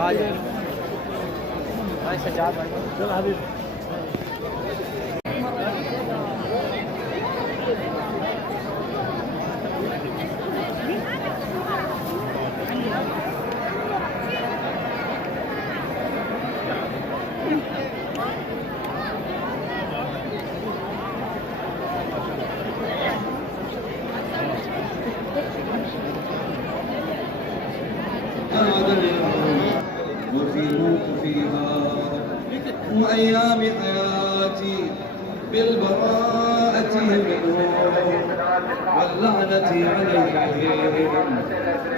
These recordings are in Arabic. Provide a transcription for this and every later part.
आ जाए भाई सजाद भाई चल हबीब وفي موقفها وأيام حياتي بالبراءة منهم واللعنة عليهم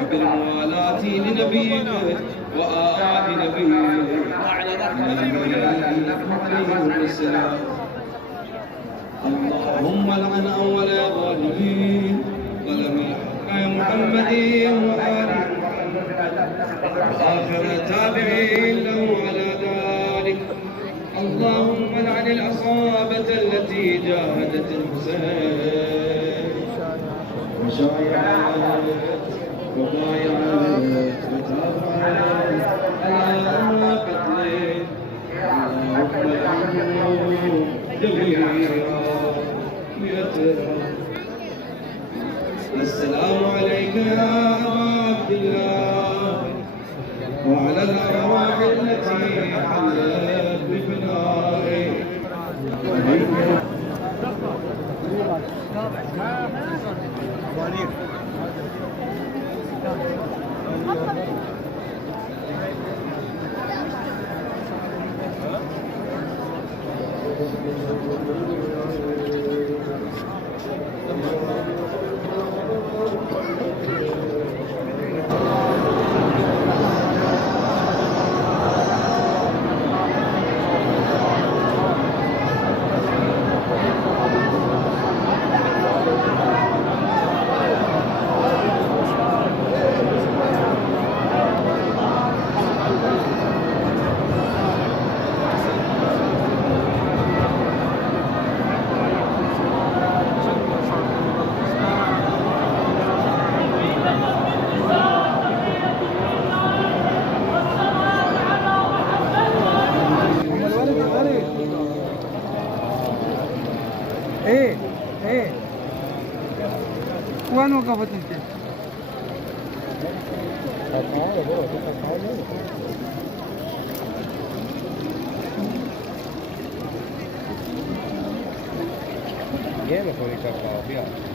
وبالموالاة لنبينا وآل نبينا عليهم السلام. اللهم لعن أول الظالمين ولم يا محمد وآله وآخر تابعين له على ذلك. اللهم لعن العصابة التي جاهدت الحسين وشايعت وبايعت وتابعت على قتله. اللهم جميعا يترى. السلام عليك يا أبا عبد الله وعلى الأرواح التي حلت بفنائك. وين وقفت انت؟ ये मैं थोड़ी कर रहा हूँ